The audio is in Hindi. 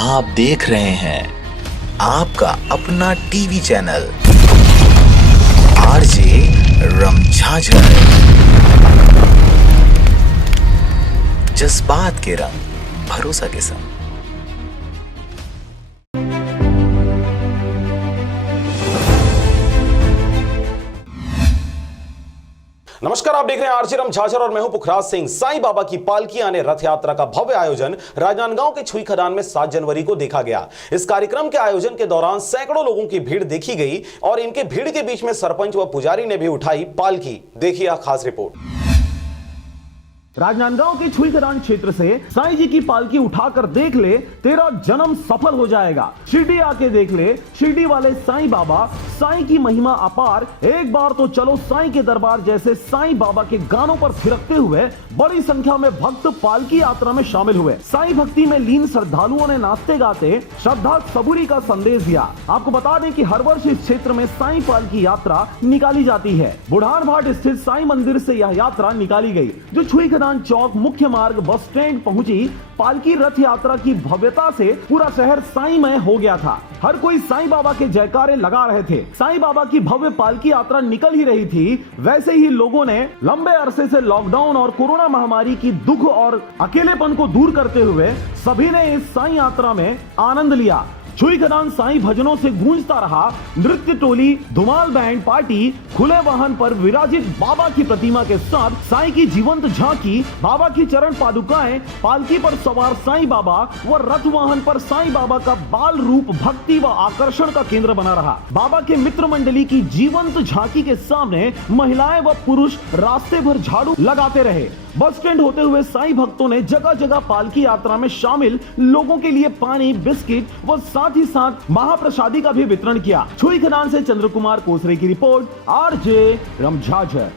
आप देख रहे हैं आपका अपना टीवी चैनल आरजे रमझाझर। जज्बात के रंग, भरोसा के संग। नमस्कार, आप देख रहे हैं आरजे रमझाझर और मैं हूं पुखराज सिंह। साईं बाबा की पालकी आने रथ यात्रा का भव्य आयोजन राजनांदगांव के छुई खदान में 7 जनवरी को देखा गया। इस कार्यक्रम के आयोजन के दौरान सैकड़ों लोगों की भीड़ देखी गई और इनके भीड़ के बीच में सरपंच व पुजारी ने भी उठाई पालकी। देखिए यह खास रिपोर्ट। राजनांदगांव के छुई खदान क्षेत्र से साईं जी की पालकी उठाकर देख ले, तेरा जन्म सफल हो जाएगा। शिरडी आके देख ले, शिरडी वाले साईं बाबा, साईं की महिमा अपार। एक बार तो चलो साईं के दरबार जैसे साईं बाबा के गानों पर थिरकते हुए बड़ी संख्या में भक्त पालकी यात्रा में शामिल हुए। साईं भक्ति में लीन श्रद्धालुओं ने नाचते गाते श्रद्धा सबूरी का संदेश दिया। आपको बता दें कि हर वर्ष इस क्षेत्र में साईं पालकी यात्रा निकाली जाती है। बुढ़ान भाट स्थित साईं मंदिर से यह यात्रा निकाली गई, जो छुई खदान चौक मुख्य मार्ग बस स्टैंड पहुंची। पालकी रथ यात्रा की भव्यता से पूरा शहर साईंमय हो गया था। हर कोई साईं बाबा के जयकारे लगा रहे थे। साईं बाबा की भव्य पालकी यात्रा निकल ही रही थी, वैसे ही लोगों ने लंबे अरसे से लॉकडाउन और कोरोना महामारी की दुख और अकेलेपन को दूर करते हुए सभी ने इस साईं यात्रा में आनंद लिया। छुई खदान साईं भजनों से गूंजता रहा। नृत्य टोली, धुमाल बैंड पार्टी, खुले वाहन पर विराजित बाबा की प्रतिमा के साथ साईं की जीवंत झांकी, बाबा की चरण पादुकाएं, पालकी पर सवार साईं बाबा व रथ वाहन पर साईं बाबा का बाल रूप भक्ति व आकर्षण का केंद्र बना रहा। बाबा के मित्र मंडली की जीवंत झांकी के सामने महिलाएं व पुरुष रास्ते भर झाड़ू लगाते रहे। बस स्टैंड होते हुए साईं भक्तों ने जगह जगह पालकी यात्रा में शामिल लोगों के लिए पानी, बिस्किट व साथ ही साथ महाप्रसादी का भी वितरण किया। छुई खदान से चंद्र कुमार कोसरे की रिपोर्ट, आरजे रमझाझर।